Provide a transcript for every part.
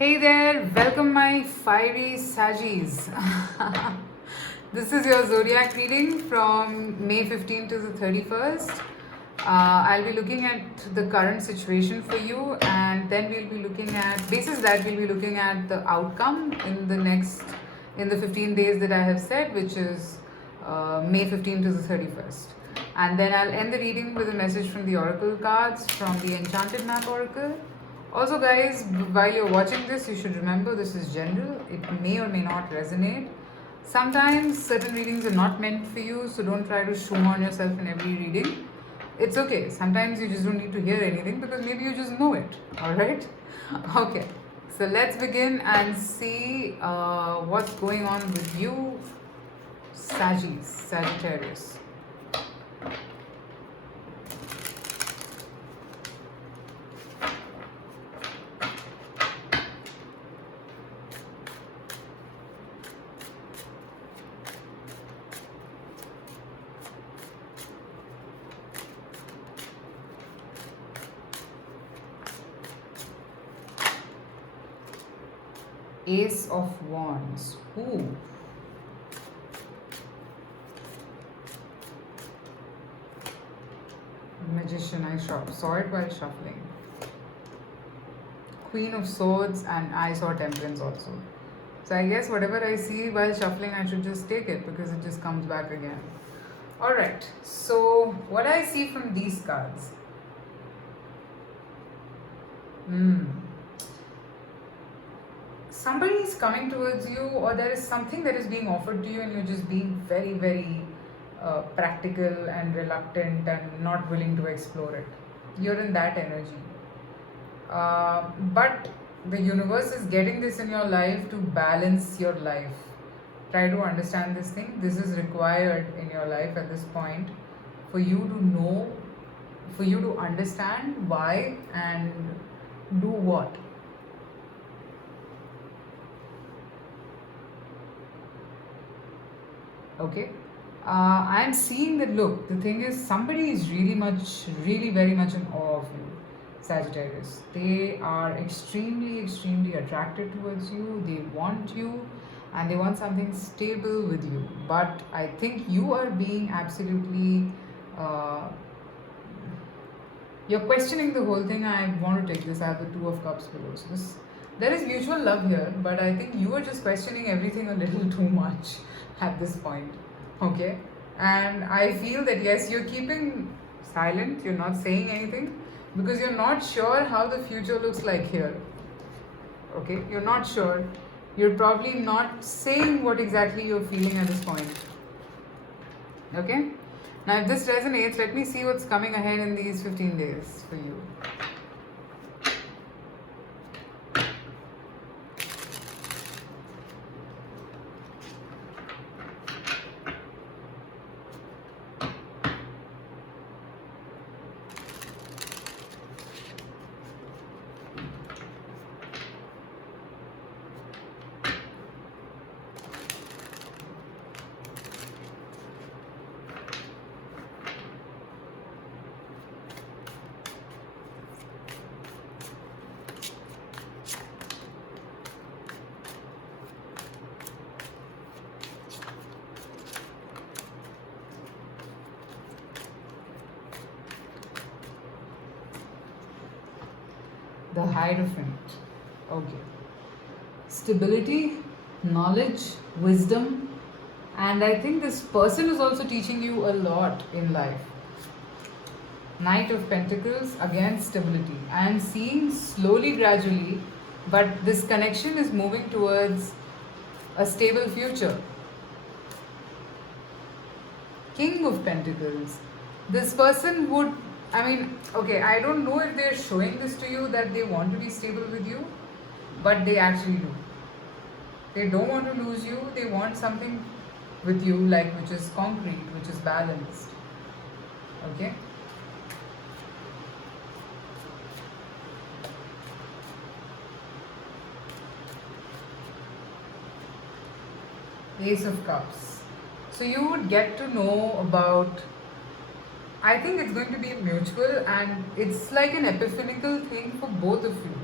Hey there, welcome my fiery Saggies. This is your zodiac reading from May 15th to the 31st. I'll be looking at the current situation for you, and then we'll be looking at, basis that, we'll be looking at the outcome in the 15 days that I have said, which is May 15th to the 31st. And then I'll end the reading with a message from the Oracle cards from the Enchanted Map Oracle. Also, guys, while you're watching this, you should remember this is general. It may or may not resonate. Sometimes certain readings are not meant for you, so don't try to shoehorn yourself in every reading. It's okay. Sometimes you just don't need to hear anything because maybe you just know it. Alright? Okay. So let's begin and see what's going on with you, Sagittarius. Ace of Wands. Ooh. Magician, I saw it while shuffling. Queen of Swords, and I saw Temperance also. So I guess whatever I see while shuffling, I should just take it because it just comes back again. Alright, so what I see from these cards. Somebody is coming towards you, or there is something that is being offered to you, and you're just being very, very practical and reluctant and not willing to explore it. You're in that energy. But the universe is getting this in your life to balance your life. Try to understand this thing. This is required in your life at this point for you to know, for you to understand why and do what. Okay. I'm seeing that, look, the thing is, somebody is really very much in awe of you, Sagittarius. They are extremely attracted towards you. They want you and they want something stable with you. But I think you are being absolutely, you're questioning the whole thing. I want to take this. I have the Two of Cups below. So there is mutual love here, but I think you are just questioning everything a little too much at this point. Okay, and I feel that yes, you're keeping silent, you're not saying anything because you're not sure how the future looks like here. Okay, you're not sure, you're probably not saying what exactly you're feeling at this point. Okay, now if this resonates, let me see what's coming ahead in these 15 days for you. The Hierophant. Okay. Stability, knowledge, wisdom, and I think this person is also teaching you a lot in life. Knight of Pentacles, again stability. I am seeing slowly, gradually, but this connection is moving towards a stable future. King of Pentacles. This person would, I mean, okay, I don't know if they're showing this to you that they want to be stable with you, but they actually do. They don't want to lose you, they want something with you, like which is concrete, which is balanced. Okay? Ace of Cups. So you would get to know about, I think it's going to be mutual and it's like an epiphanical thing for both of you.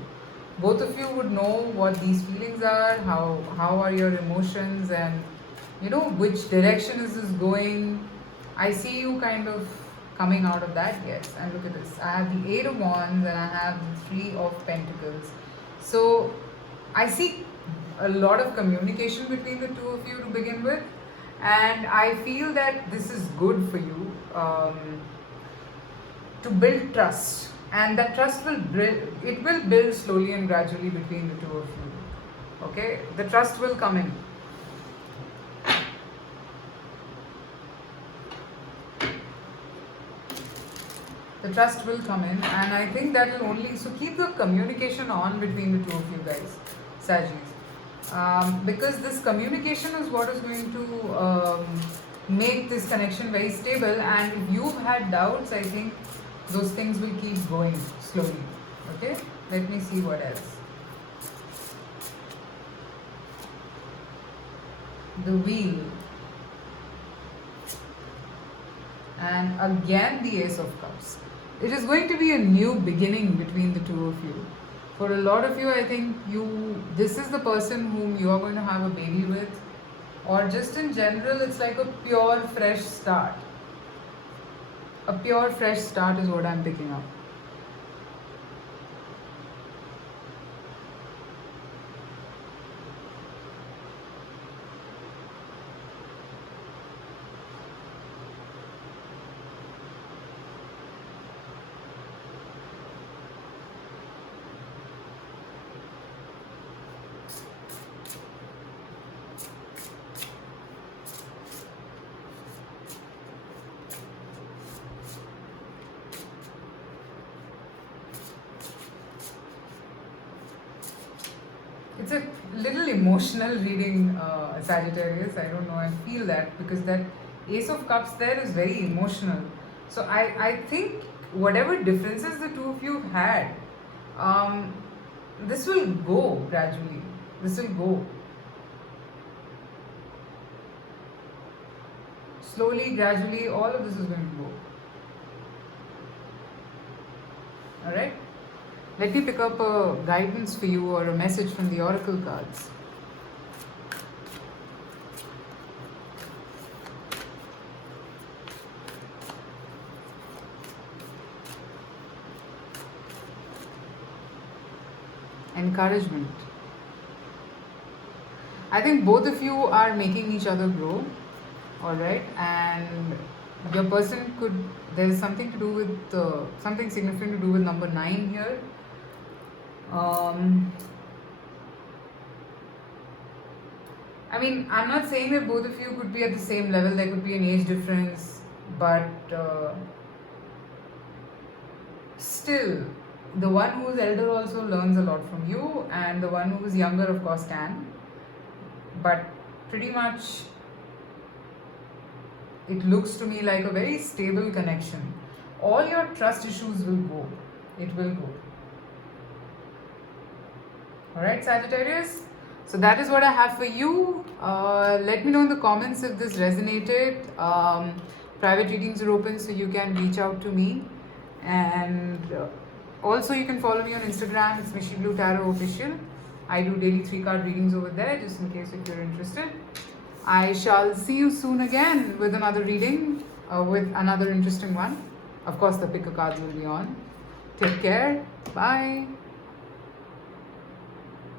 both of you would know what these feelings are, how are your emotions, and which direction is this going. I see you kind of coming out of that. Yes, and look at this, I have the 8 of Wands and I have the 3 of Pentacles. So I see a lot of communication between the two of you to begin with, and I feel that this is good for you, to build trust, and that trust will build slowly and gradually between the two of you. Okay, the trust will come in. The trust will come in, and I think that will only, so keep the communication on between the two of you guys, Sagis, because this communication is what is going to make this connection very stable. And if you've had doubts, I think those things will keep going slowly. Okay, let me see what else. The Wheel, and again the Ace of Cups. It is going to be a new beginning between the two of you. For a lot of you, I think this is the person whom you are going to have a baby with, or just in general, it's like a pure fresh start. A pure fresh start is what I'm picking up. It's a little emotional reading, Sagittarius. I don't know, I feel that because that Ace of Cups there is very emotional. So I think whatever differences the two of you had, this will go gradually. This will go. Slowly, gradually, all of this is going to go. Alright? Let me pick up a guidance for you or a message from the Oracle cards. Encouragement. I think both of you are making each other grow, alright? And your person there is something to do with, something significant to do with number 9 here. I mean, I'm not saying that both of you could be at the same level, there could be an age difference, but still, the one who is elder also learns a lot from you, and the one who is younger, of course, can. But pretty much, it looks to me like a very stable connection. All your trust issues will go. It will go. Alright, Sagittarius? So that is what I have for you. Let me know in the comments if this resonated. Private readings are open, so you can reach out to me. And also you can follow me on Instagram. It's Mishi Blue Tarot Official. I do daily 3-card readings over there, just in case if you're interested. I shall see you soon again with another reading, with another interesting one. Of course, the picker cards will be on. Take care. Bye.